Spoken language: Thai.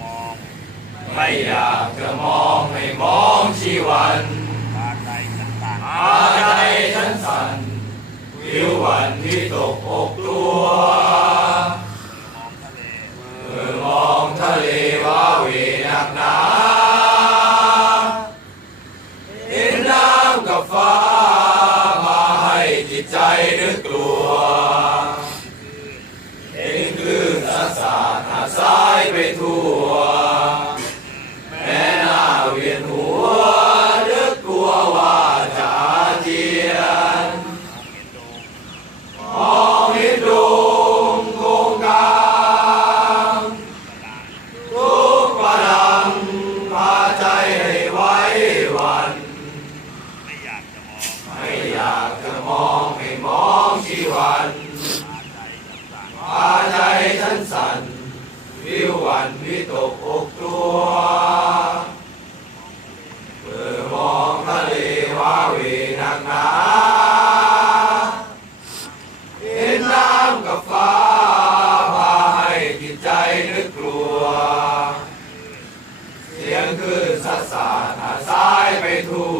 มอง ไม่อยากจะมองให้มองชีวันตาใจฉันต่างพาใจฉันสั่นวิววันที่ตกอกตัวเมื่อมองทะเลว้าเหวหนักหนาเห็นน้ำกับฟ้ามาให้จิตใจนึกกลัวเห็นคลื่นสัสาดหาดซ้ายไปทั่ว ชีวันตาใจฉันสั่นพาใจฉันสั่นวิววันวิตกอกตัวเมื่อมองทะเลว้าเวหนักหนาเห็นน้ำกับฟ้าพาให้จิตใจนึกกลัว เสียงคลื่นสัดสาดหาซ้ายไปทั่ว